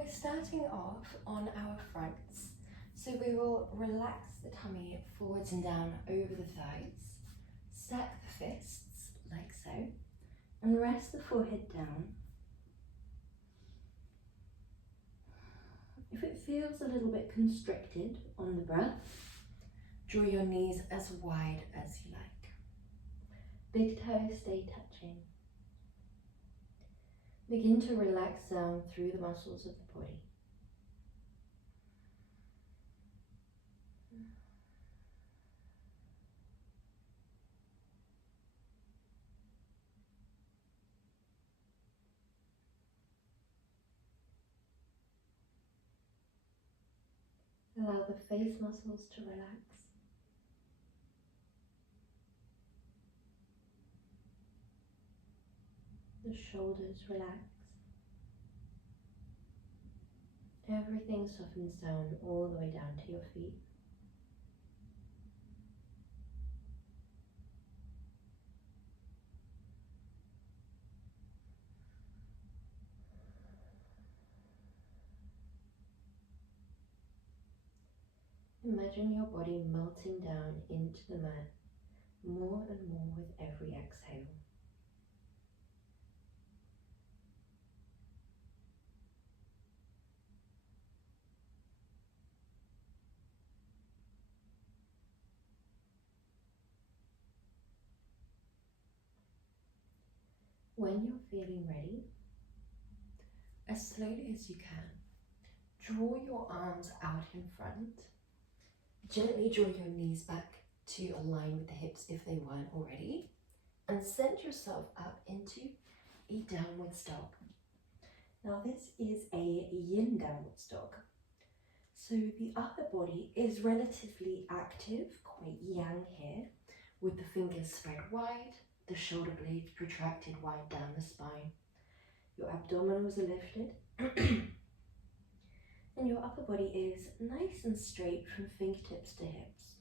We're starting off on our fronts, so we will relax the tummy forwards and down over the thighs, stack the fists like so, and rest the forehead down. If it feels a little bit constricted on the breath, draw your knees as wide as you like. Big toes stay touching. Begin to relax down through the muscles of the body. Allow the face muscles to relax. The shoulders relax. Everything softens down all the way down to your feet. Imagine your body melting down into the mat more and more with every exhale. When you're feeling ready, as slowly as you can, draw your arms out in front. Gently draw your knees back to align with the hips if they weren't already, and send yourself up into a downward dog. Now this is a yin downward dog. So the upper body is relatively active, quite yang here, with the fingers spread wide, the shoulder blades protracted wide down the spine. Your abdominals are lifted. And your upper body is nice and straight from fingertips to hips.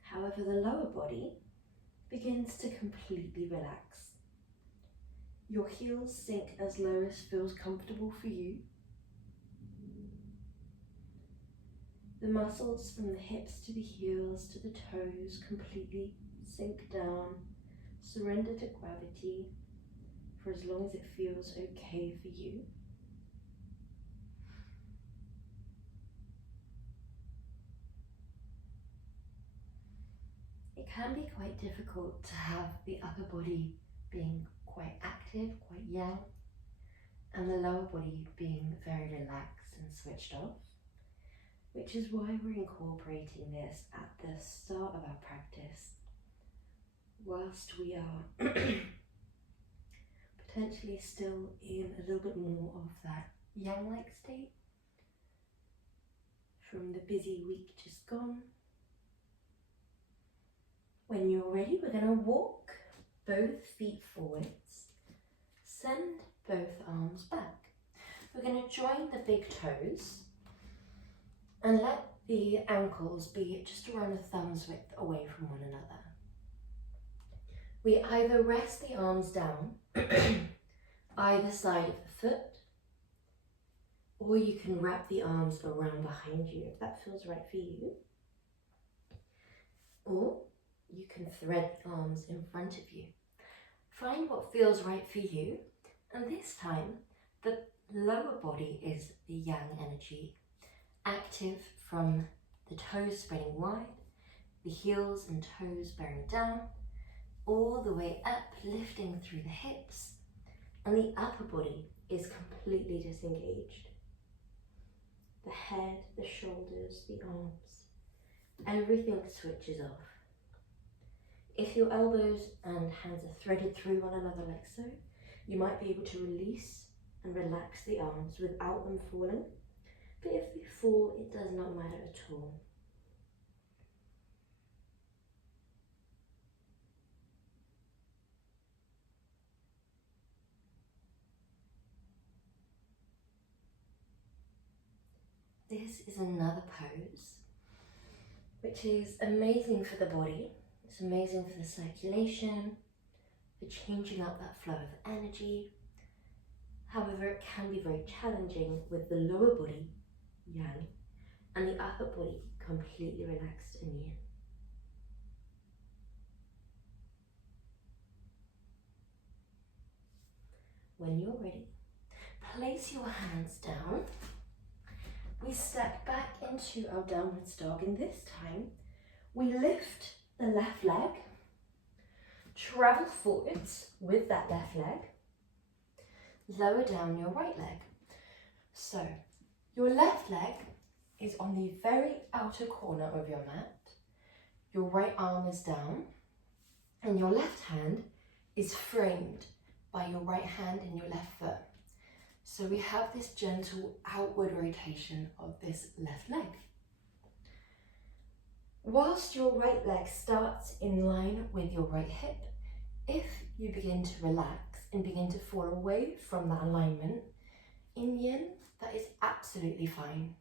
However, the lower body begins to completely relax. Your heels sink as low as feels comfortable for you. The muscles from the hips to the heels to the toes completely sink down. Surrender to gravity for as long as it feels okay for you. It can be quite difficult to have the upper body being quite active, quite yang, and the lower body being very relaxed and switched off, which is why we're incorporating this at the start of our practice, whilst we are potentially still in a little bit more of that yang-like state from the busy week just gone. When you're ready, we're going to walk both feet forwards, send both arms back. We're going to join the big toes and let the ankles be just around a thumb's width away from one another. We either rest the arms down either side of the foot, or you can wrap the arms around behind you if that feels right for you. Or you can thread the arms in front of you. Find what feels right for you, and this time the lower body is the yang energy, active from the toes spreading wide, the heels and toes bearing down, all the way up, lifting through the hips, and the upper body is completely disengaged. The head, the shoulders, the arms, everything switches off. If your elbows and hands are threaded through one another like so, you might be able to release and relax the arms without them falling. But if they fall, it does not matter at all. This is another pose, which is amazing for the body. It's amazing for the circulation, for changing up that flow of energy. However, it can be very challenging with the lower body, yang, and the upper body completely relaxed in yin. When you're ready, place your hands down. We step back into our downwards dog, and this time we lift the left leg, travel forwards with that left leg, lower down your right leg. So your left leg is on the very outer corner of your mat, your right arm is down, and your left hand is framed by your right hand and your left foot. So we have this gentle outward rotation of this left leg. Whilst your right leg starts in line with your right hip, if you begin to relax and begin to fall away from that alignment, in yin, that is absolutely fine.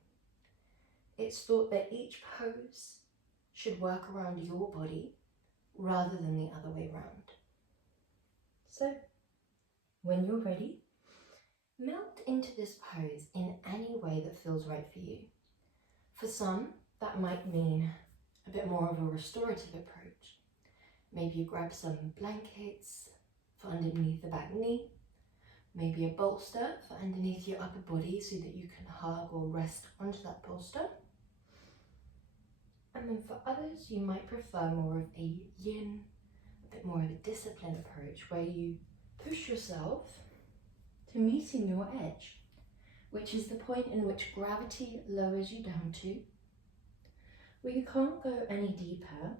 It's thought that each pose should work around your body rather than the other way around. So, when you're ready, melt into this pose in any way that feels right for you. For some, that might mean a bit more of a restorative approach. Maybe you grab some blankets for underneath the back knee, maybe a bolster for underneath your upper body so that you can hug or rest onto that bolster. And then for others, you might prefer more of a yin, a bit more of a disciplined approach where you push yourself to meeting your edge, which is the point in which gravity lowers you down to, where you can't go any deeper,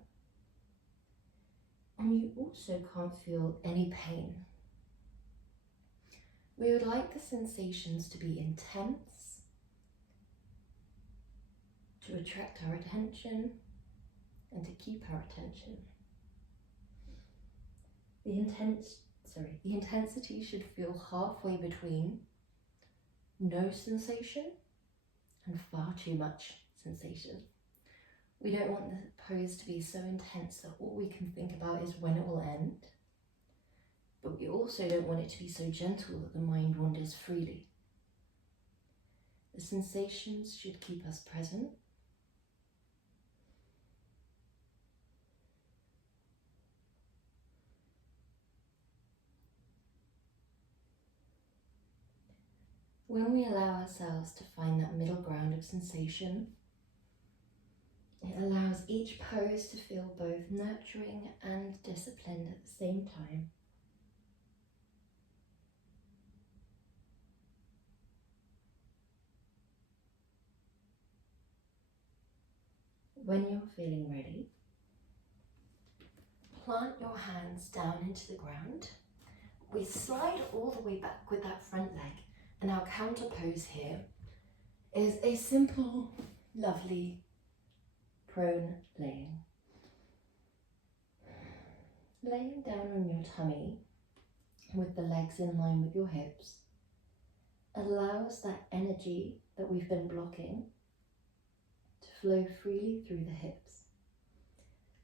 and you also can't feel any pain. We would like the sensations to be intense, to attract our attention, and to keep our attention. The intensity should feel halfway between no sensation and far too much sensation. We don't want the pose to be so intense that all we can think about is when it will end, but we also don't want it to be so gentle that the mind wanders freely. The sensations should keep us present. When we allow ourselves to find that middle ground of sensation, it allows each pose to feel both nurturing and disciplined at the same time. When you're feeling ready, plant your hands down into the ground. We slide all the way back with that front leg, and our counter pose here is a simple, lovely prone laying. Laying down on your tummy with the legs in line with your hips allows that energy that we've been blocking to flow freely through the hips.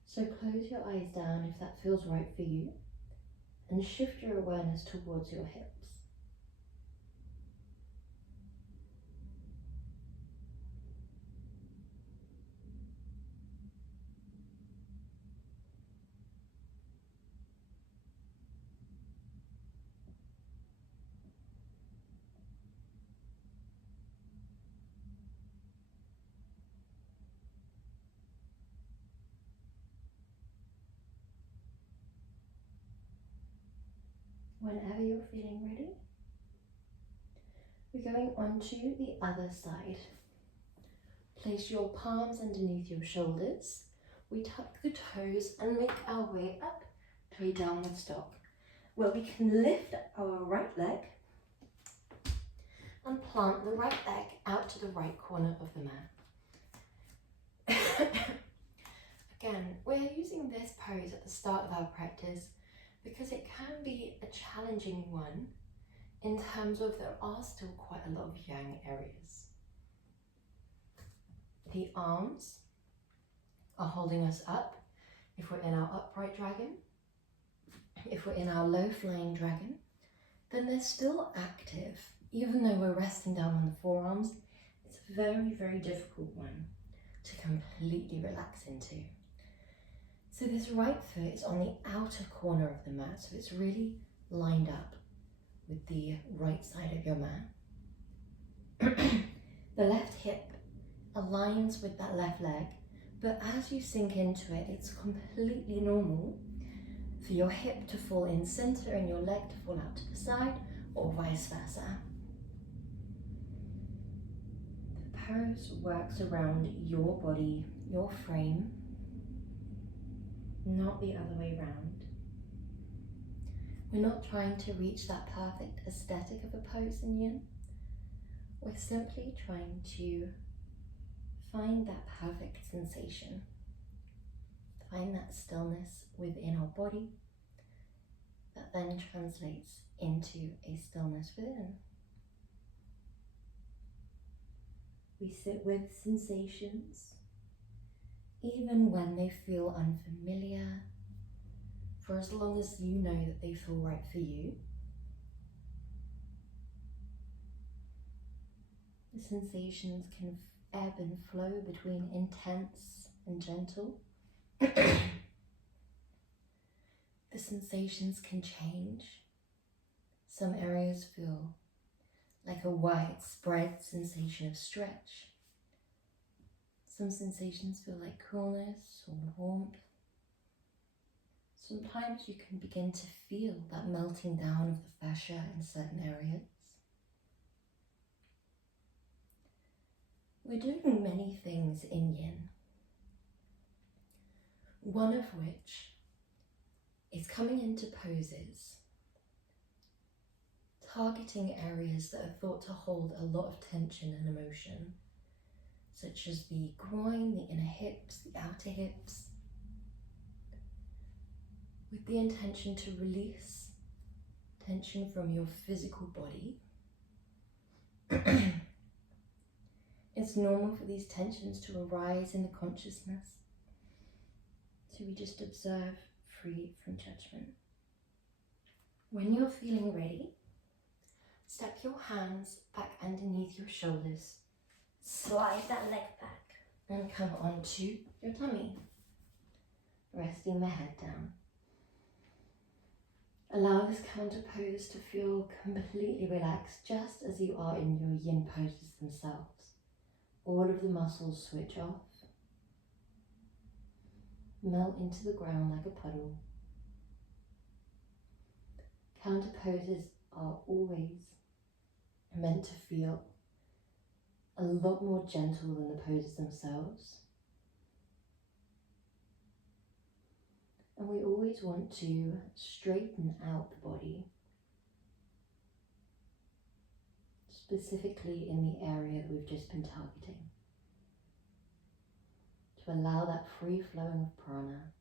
So close your eyes down if that feels right for you, and shift your awareness towards your hips. Whenever you're feeling ready, we're going on to the other side. Place your palms underneath your shoulders. We tuck the toes and make our way up to a downward dog, where we can lift our right leg and plant the right leg out to the right corner of the mat. Again, we're using this pose at the start of our practice because it can be a challenging one in terms of there are still quite a lot of yang areas. The arms are holding us up if we're in our upright dragon. If we're in our low flying dragon, then they're still active. Even though we're resting down on the forearms, it's a very, very difficult one to completely relax into. So this right foot is on the outer corner of the mat, so it's really lined up with the right side of your mat. The left hip aligns with that left leg, but as you sink into it, it's completely normal for your hip to fall in center and your leg to fall out to the side, or vice versa. The pose works around your body, your frame, not the other way around. We're not trying to reach that perfect aesthetic of a pose in Yin. We're simply trying to find that perfect sensation. Find that stillness within our body that then translates into a stillness within. We sit with sensations, even when they feel unfamiliar, for as long as you know that they feel right for you. The sensations can ebb and flow between intense and gentle. The sensations can change. Some areas feel like a widespread sensation of stretch. Some sensations feel like coolness or warmth. Sometimes you can begin to feel that melting down of the fascia in certain areas. We're doing many things in Yin, one of which is coming into poses, targeting areas that are thought to hold a lot of tension and emotion, such as the groin, the inner hips, the outer hips, with the intention to release tension from your physical body. It's normal for these tensions to arise in the consciousness, so we just observe, free from judgment. When you're feeling ready, step your hands back underneath your shoulders, slide that leg back and come onto your tummy, resting the head down. Allow this counter pose to feel completely relaxed, just as you are in your Yin poses themselves. All of the muscles switch off, melt into the ground like a puddle. Counter poses are always meant to feel a lot more gentle than the poses themselves. And we always want to straighten out the body, specifically in the area that we've just been targeting, to allow that free flowing of prana.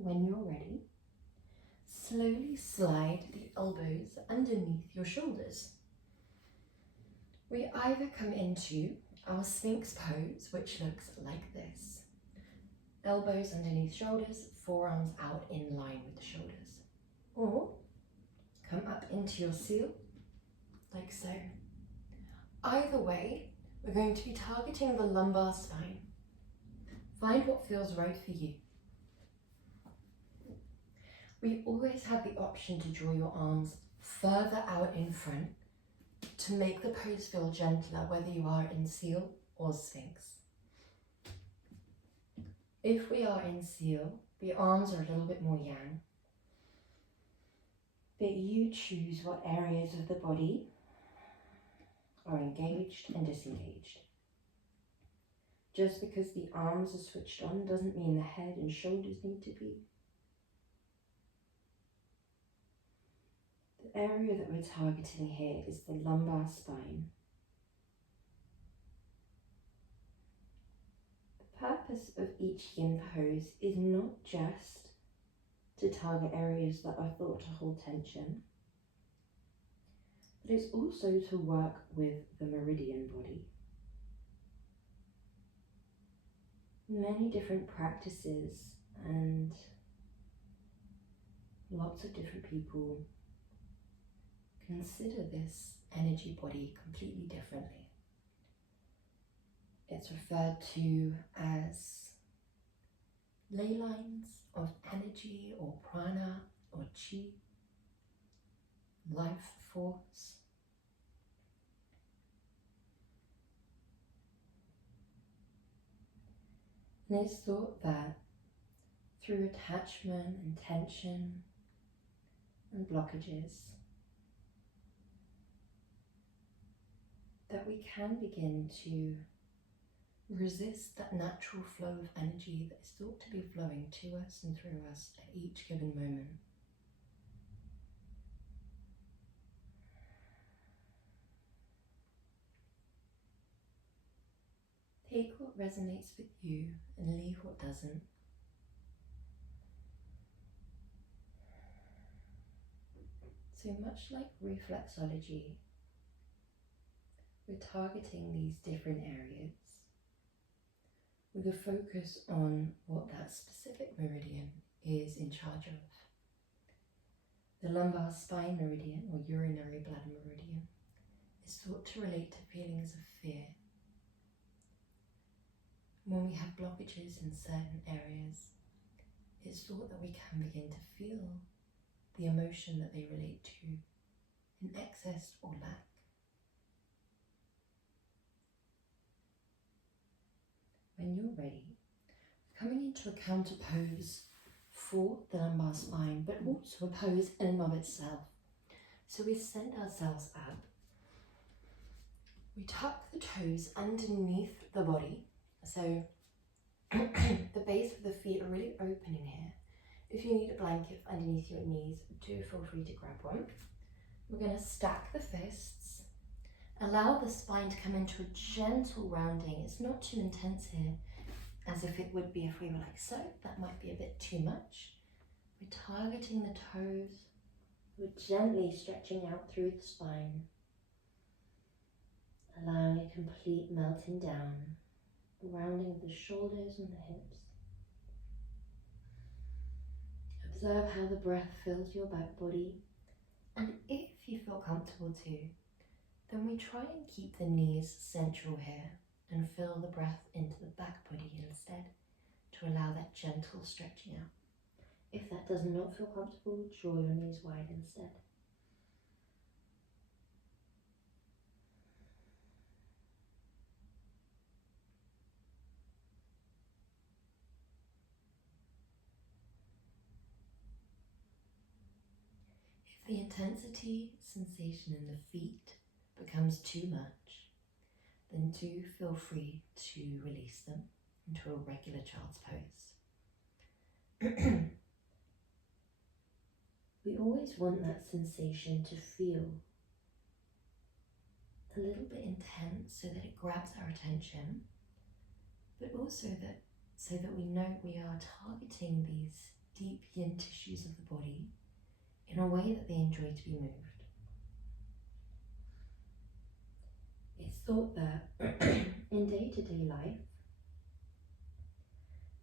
When you're ready, slowly slide the elbows underneath your shoulders. We either come into our Sphinx pose, which looks like this. Elbows underneath shoulders, forearms out in line with the shoulders. Or come up into your seal, like so. Either way, we're going to be targeting the lumbar spine. Find what feels right for you. We always have the option to draw your arms further out in front to make the pose feel gentler, whether you are in seal or Sphinx. If we are in seal, the arms are a little bit more yang, but you choose what areas of the body are engaged and disengaged. Just because the arms are switched on doesn't mean the head and shoulders need to be. The area that we're targeting here is the lumbar spine. purpose of each yin pose is not just to target areas that are thought to hold tension, but it's also to work with the meridian body. Many different practices and lots of different people consider this energy body completely differently. It's referred to as ley lines of energy or prana or chi, life force. And it's thought that through attachment and tension and blockages, that we can begin to resist that natural flow of energy that is thought to be flowing to us and through us at each given moment. Take what resonates with you and leave what doesn't. So much like reflexology, we're targeting these different areas with a focus on what that specific meridian is in charge of. The lumbar spine meridian, or urinary bladder meridian, is thought to relate to feelings of fear. When we have blockages in certain areas, it's thought that we can begin to feel the emotion that they relate to in excess or lack. When you're ready, coming into a counter pose for the lumbar spine, but also a pose in and of itself. So we send ourselves up, we tuck the toes underneath the body, so the base of the feet are really opening here. If you need a blanket underneath your knees, do feel free to grab one. We're going to stack the fists. Allow the spine to come into a gentle rounding. It's not too intense here, as if it would be if we were like so. That might be a bit too much. We're targeting the toes. We're gently stretching out through the spine, allowing a complete melting down, rounding of the shoulders and the hips. Observe how the breath fills your back body, and if you feel comfortable too, then we try and keep the knees central here and fill the breath into the back body instead to allow that gentle stretching out. If that does not feel comfortable, draw your knees wide instead. If the intensity sensation in the feet becomes too much, then do feel free to release them into a regular child's pose. We always want that sensation to feel a little bit intense so that it grabs our attention, but also that so that we know we are targeting these deep yin tissues of the body in a way that they enjoy to be moved. It's thought that in day-to-day life,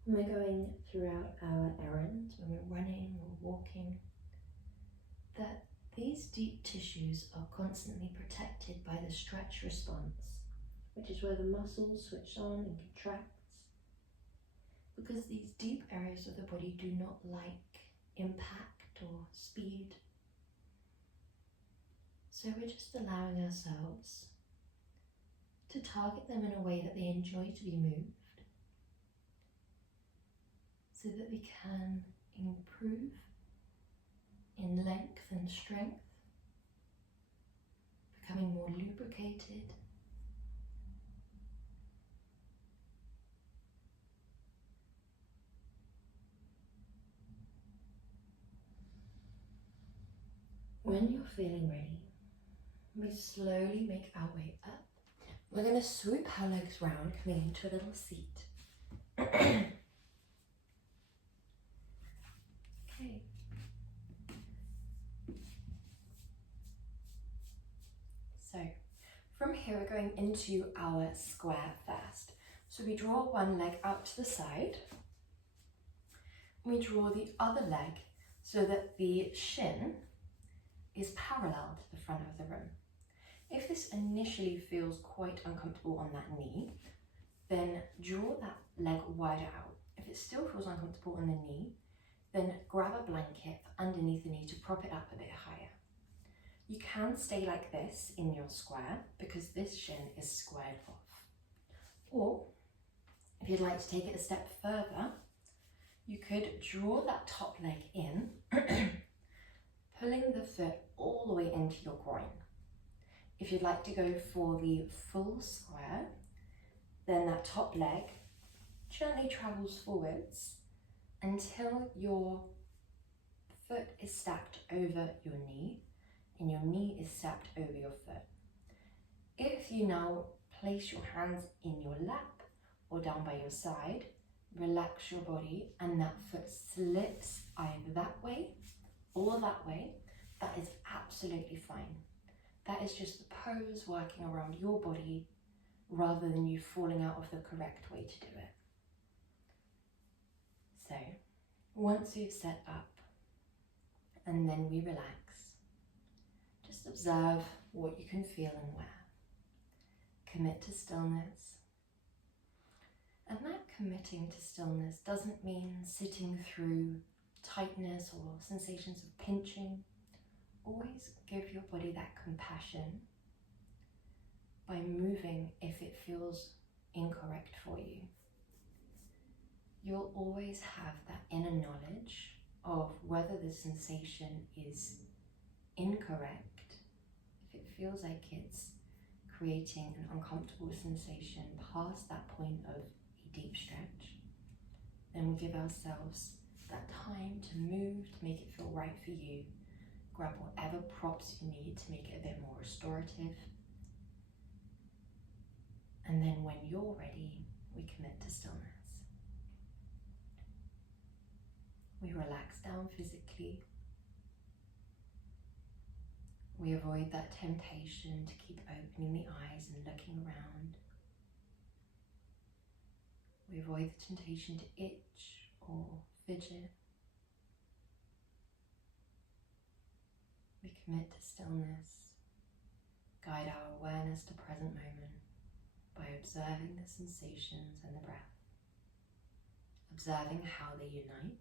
when we're going throughout our errands, when we're running or walking, that these deep tissues are constantly protected by the stretch response, which is where the muscles switch on and contracts, because these deep areas of the body do not like impact or speed. So we're just allowing ourselves to target them in a way that they enjoy to be moved, so that we can improve in length and strength, becoming more lubricated, when you're feeling ready, we slowly make our way up. We're going to swoop our legs round, coming into a little seat. Okay. So from here we're going into our square first. So we draw one leg out to the side. We draw the other leg so that the shin is parallel to the front of the room. If this initially feels quite uncomfortable on that knee, then draw that leg wider out. If it still feels uncomfortable on the knee, then grab a blanket underneath the knee to prop it up a bit higher. You can stay like this in your square because this shin is squared off. Or if you'd like to take it a step further, you could draw that top leg in, pulling the foot all the way into your groin. If you'd like to go for the full square, then that top leg gently travels forwards until your foot is stacked over your knee and your knee is stacked over your foot. If you now place your hands in your lap or down by your side, relax your body and that foot slips either that way or that way, that is absolutely fine. That is just the pose working around your body rather than you falling out of the correct way to do it. So once you've set up and then we relax, just observe what you can feel and where. Commit to stillness. And that committing to stillness doesn't mean sitting through tightness or sensations of pinching. Always give your body that compassion by moving if it feels incorrect for you. You'll always have that inner knowledge of whether the sensation is incorrect. If it feels like it's creating an uncomfortable sensation past that point of a deep stretch, then we give ourselves that time to move, to make it feel right for you. Grab whatever props you need to make it a bit more restorative. And then when you're ready, we commit to stillness. We relax down physically. We avoid that temptation to keep opening the eyes and looking around. We avoid the temptation to itch or fidget. We commit to stillness, guide our awareness to present moment by observing the sensations and the breath, observing how they unite.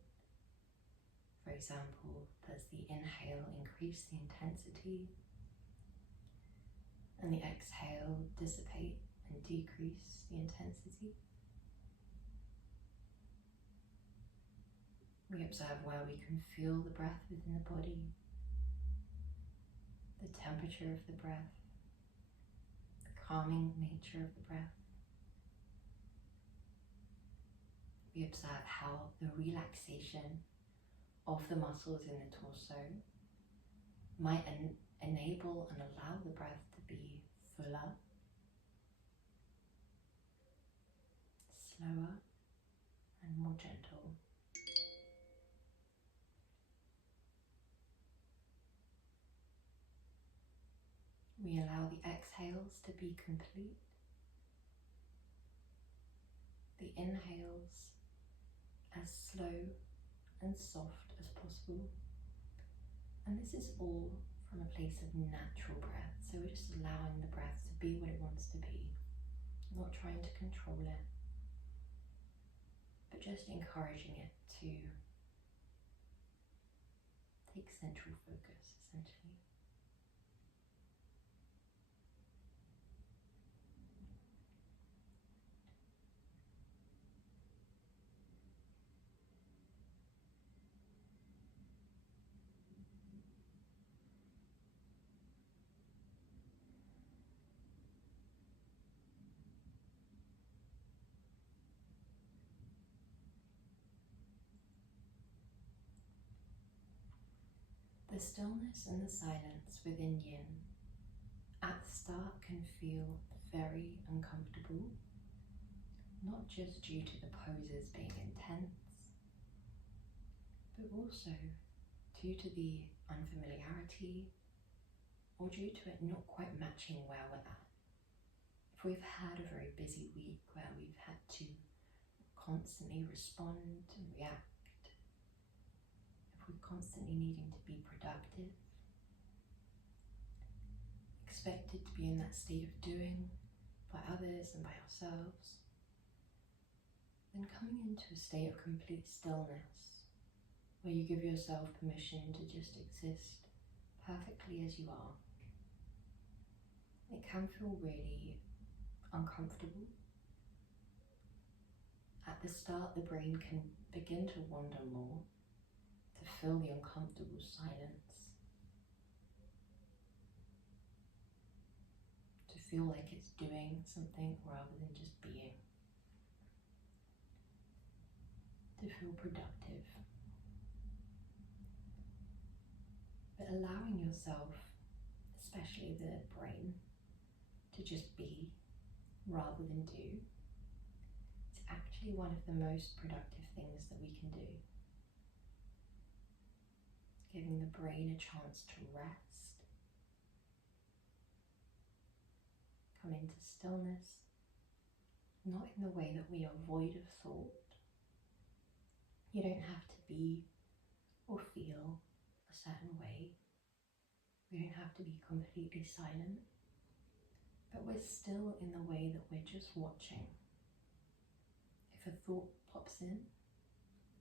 For example, does the inhale increase the intensity and the exhale dissipate and decrease the intensity? We observe where we can feel the breath within the body, the temperature of the breath, the calming nature of the breath. We observe how the relaxation of the muscles in the torso might enable and allow the breath to be fuller, slower, and more gentle. We allow the exhales to be complete, the inhales as slow and soft as possible. And this is all from a place of natural breath. So we're just allowing the breath to be what it wants to be, not trying to control it, but just encouraging it to take central focus, essentially. The stillness and the silence within Yin at the start can feel very uncomfortable, not not just due to the poses being intense, but also due to the unfamiliarity or due to it not quite matching where we're at. If we've had a very busy week where we've had to constantly respond and react, if we're constantly needing to be productive, expected to be in that state of doing by others and by ourselves, then coming into a state of complete stillness, where you give yourself permission to just exist perfectly as you are, it can feel really uncomfortable. At the start, the brain can begin to wander more, to fill the uncomfortable silence, to feel like it's doing something rather than just being, to feel productive. But allowing yourself, especially the brain, to just be rather than do, is actually one of the most productive things that we can do. Giving the brain a chance to rest, come into stillness, not in the way that we are void of thought. You don't have to be or feel a certain way. We don't have to be completely silent, but we're still in the way that we're just watching. If a thought pops in,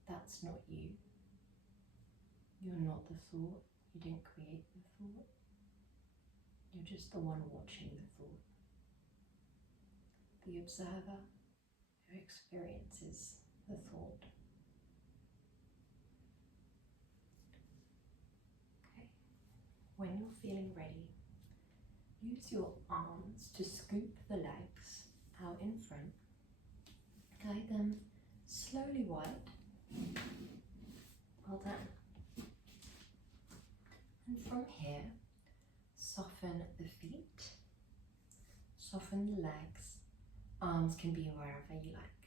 that's not you. You're not the thought. You didn't create the thought. You're just the one watching the thought. The observer who experiences the thought. Okay. When you're feeling ready, use your arms to scoop the legs out in front. Guide them slowly wide. Well done. And from here, soften the feet, soften the legs. Arms can be wherever you like.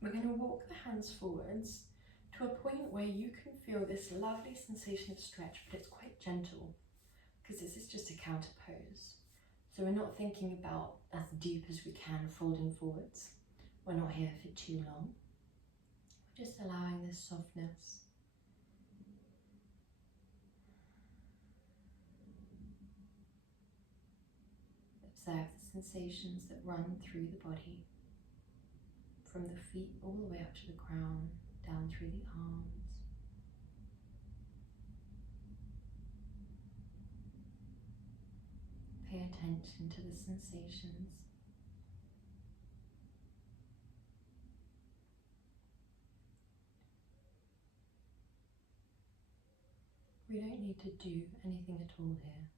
We're going to walk the hands forwards to a point where you can feel this lovely sensation of stretch, but it's quite gentle because this is just a counter pose. So we're not thinking about as deep as we can folding forwards. We're not here for too long. We're just allowing this softness. Observe the sensations that run through the body, from the feet all the way up to the crown, down through the arms. Pay attention to the sensations. We don't need to do anything at all here.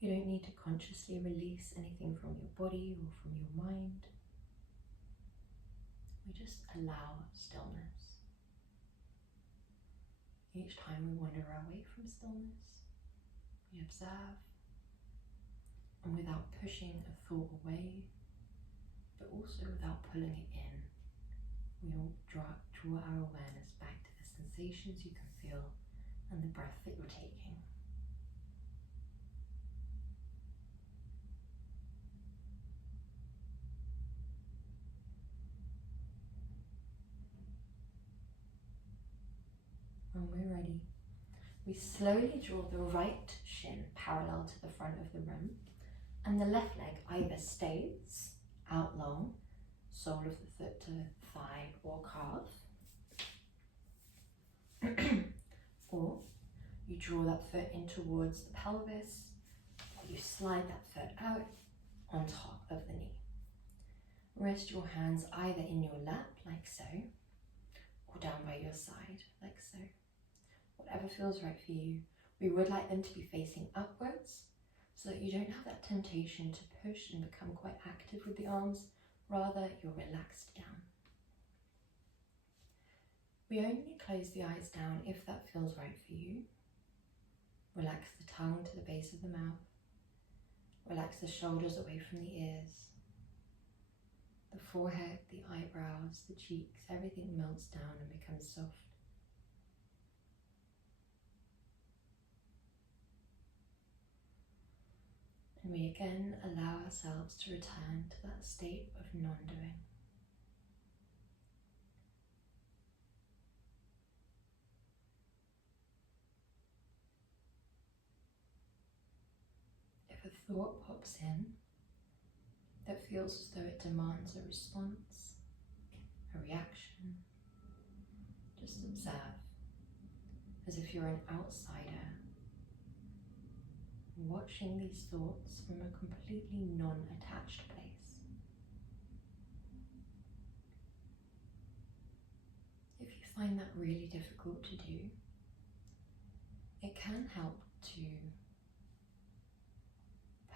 You don't need to consciously release anything from your body or from your mind. We just allow stillness. Each time we wander away from stillness, we observe, and without pushing a thought away, but also without pulling it in, we all draw our awareness back to the sensations you can feel and the breath that you're taking. When we're ready, we slowly draw the right shin parallel to the front of the room, and the left leg either stays out long, sole of the foot to thigh or calf, or you draw that foot in towards the pelvis, or you slide that foot out on top of the knee. Rest your hands either in your lap, like so, or down by your side, like so. Whatever feels right for you. We would like them to be facing upwards so that you don't have that temptation to push and become quite active with the arms. Rather, you're relaxed down. We only close the eyes down if that feels right for you. Relax the tongue to the base of the mouth. Relax the shoulders away from the ears. The forehead, the eyebrows, the cheeks, everything melts down and becomes soft. And we again allow ourselves to return to that state of non-doing. If a thought pops in that feels as though it demands a response, a reaction, just observe, as if you're an outsider, watching these thoughts from a completely non-attached place. If you find that really difficult to do, it can help to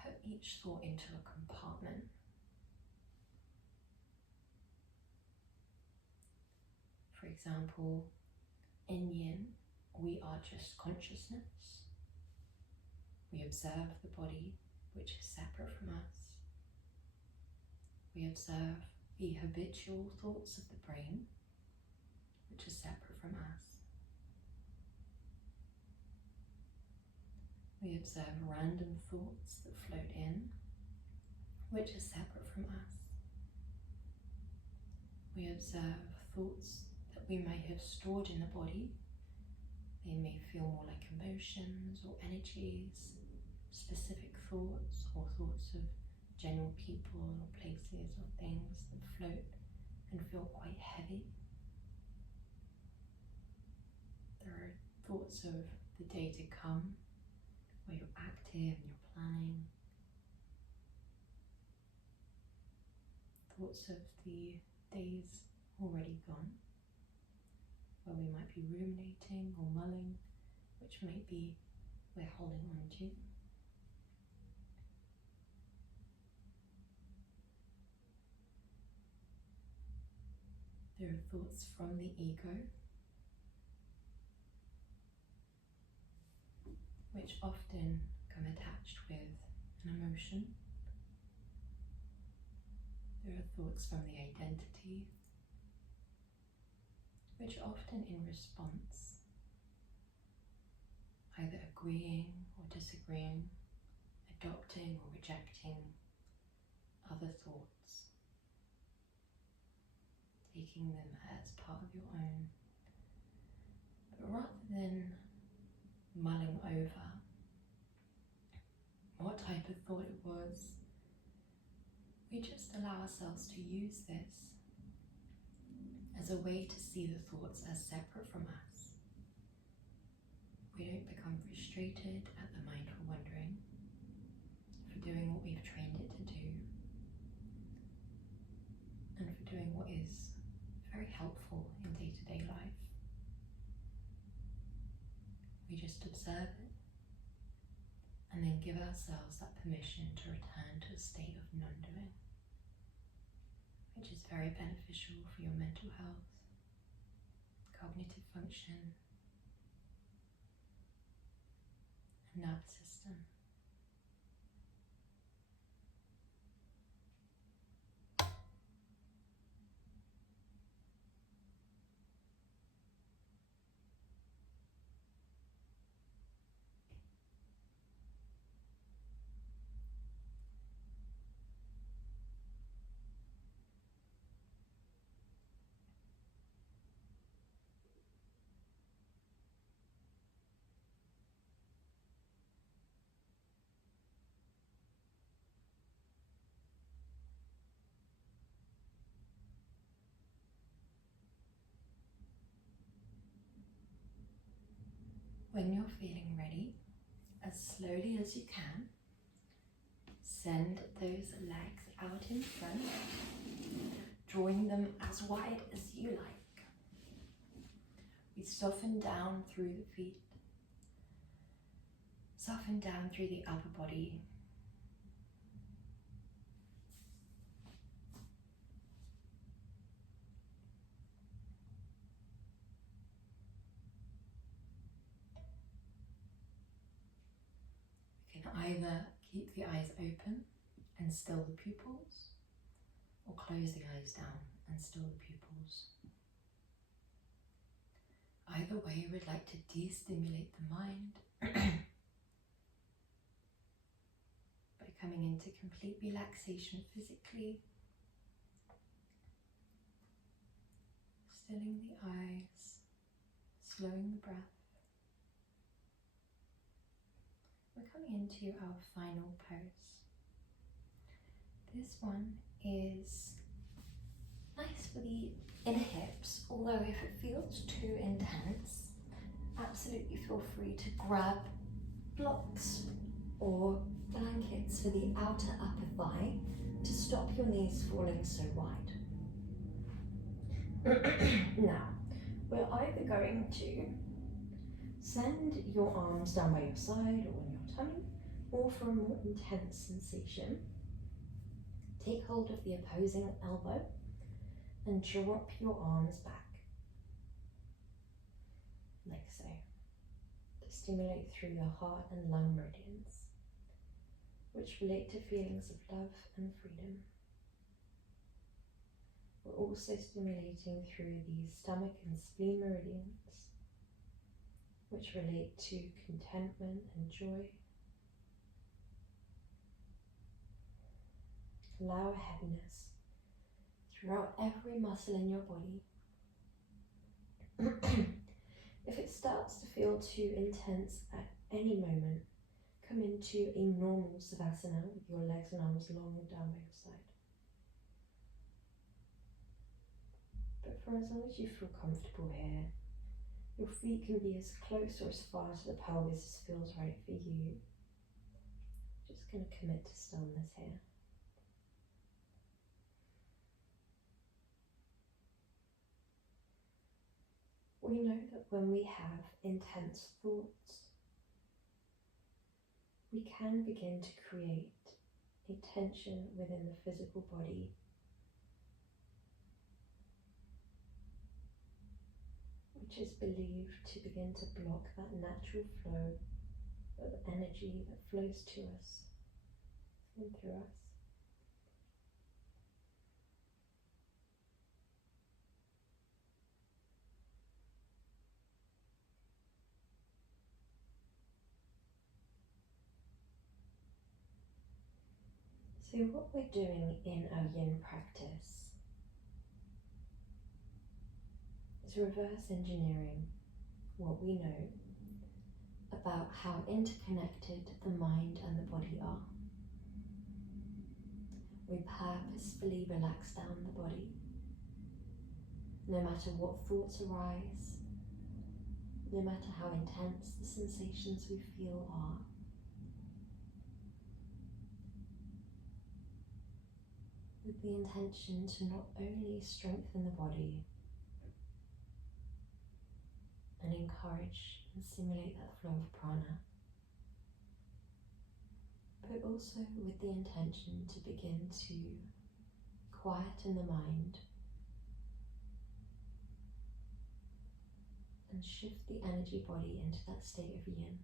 put each thought into a compartment. For example, in Yin, we are just consciousness. We observe the body, which is separate from us. We observe the habitual thoughts of the brain, which is separate from us. We observe random thoughts that float in, which is separate from us. We observe thoughts that we may have stored in the body. They may feel more like emotions or energies, specific thoughts or thoughts of general people or places or things that float and feel quite heavy. There are thoughts of the day to come, where you're active and you're planning. Thoughts of the days already gone, where we might be ruminating or mulling, which might be we're holding on to. There are thoughts from the ego, which often come attached with an emotion. There are thoughts from the identity, which often in response, either agreeing or disagreeing, adopting or rejecting other thoughts, taking them as part of your own. But rather than mulling over what type of thought it was, we just allow ourselves to use this as a way to see the thoughts as separate from us. We don't become frustrated at the mindful wandering for doing what we've trained it to do and for doing what is very helpful in day-to-day life. We just observe it and then give ourselves that permission to return to a state of non-doing, which is very beneficial for your mental health, cognitive function, and nervous system. When you're feeling ready, as slowly as you can, send those legs out in front, drawing them as wide as you like. We soften down through the feet, soften down through the upper body. Either keep the eyes open and still the pupils, or close the eyes down and still the pupils. Either way, we'd like to de-stimulate the mind by coming into complete relaxation physically, stilling the eyes, slowing the breath. We're coming into our final pose. This one is nice for the inner hips, although if it feels too intense, absolutely feel free to grab blocks or blankets for the outer upper thigh to stop your knees falling so wide. Now, we're either going to send your arms down by your side or on your tummy, or for a more intense sensation, take hold of the opposing elbow and drop your arms back, like so, to stimulate through your heart and lung meridians, which relate to feelings of love and freedom. We're also stimulating through the stomach and spleen meridians, which relate to contentment and joy. Allow a heaviness throughout every muscle in your body. If it starts to feel too intense at any moment, come into a normal savasana with your legs and arms long down by your side. But for as long as you feel comfortable here, your feet can be as close or as far to the pelvis as feels right for you. Just going to commit to stillness here. We know that when we have intense thoughts, we can begin to create a tension within the physical body, which is believed to begin to block that natural flow of energy that flows to us and through us. So what we're doing in our yin practice is reverse engineering what we know about how interconnected the mind and the body are. We purposefully relax down the body, no matter what thoughts arise, no matter how intense the sensations we feel are. With the intention to not only strengthen the body and encourage and stimulate that flow of prana, but also with the intention to begin to quieten the mind and shift the energy body into that state of yin.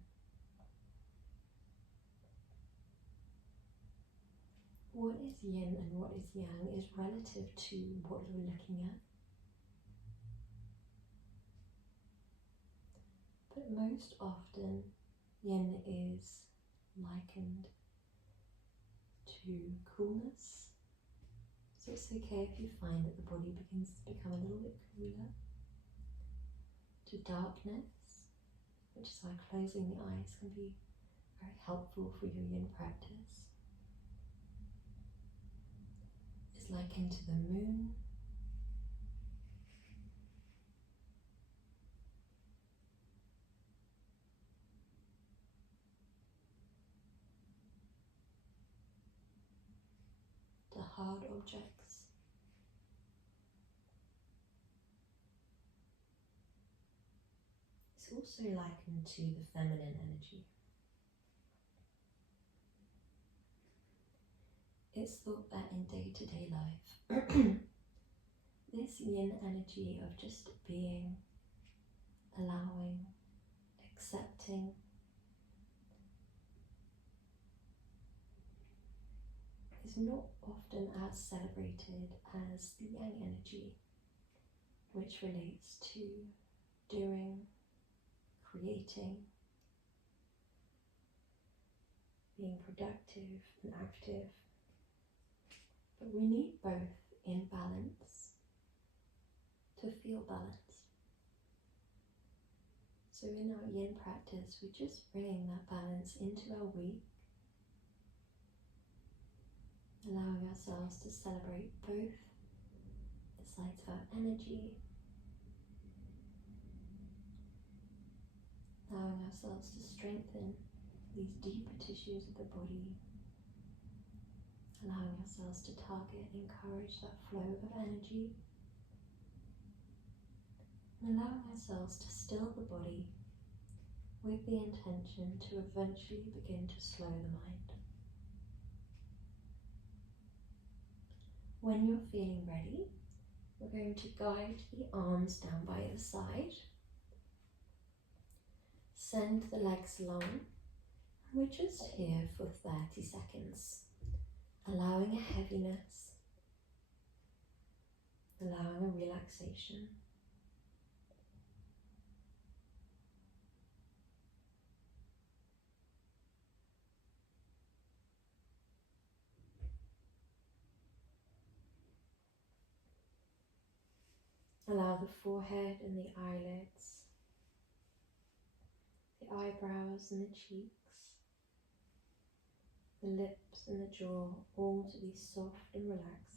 What is yin and what is yang is relative to what you're looking at. But most often, yin is likened to coolness. So it's okay if you find that the body begins to become a little bit cooler. To darkness, which is why closing the eyes can be very helpful for your yin practice. Is likened to the moon. To hard objects. It's also likened to the feminine energy. It's thought that in day-to-day life, this yin energy of just being, allowing, accepting, not often as celebrated as the yang energy, which relates to doing, creating, being productive and active. But we need both in balance to feel balanced. So in our yin practice, we're just bringing that balance into our week, allowing ourselves to celebrate both the sides of our energy, allowing ourselves to strengthen these deeper tissues of the body, allowing ourselves to target and encourage that flow of energy, and allowing ourselves to still the body with the intention to eventually begin to slow the mind. When you're feeling ready, we're going to guide the arms down by your side, send the legs long, and we're just here for 30 seconds, allowing a heaviness, allowing a relaxation. Allow the forehead and the eyelids, the eyebrows and the cheeks, the lips and the jaw all to be soft and relaxed.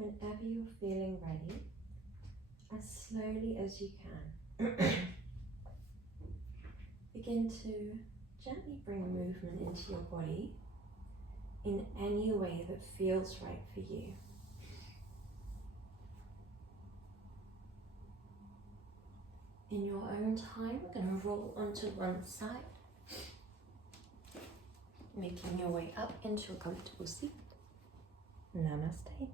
Whenever you're feeling ready, as slowly as you can, begin to gently bring movement into your body in any way that feels right for you. In your own time, we're going to roll onto one side, making your way up into a comfortable seat. Namaste.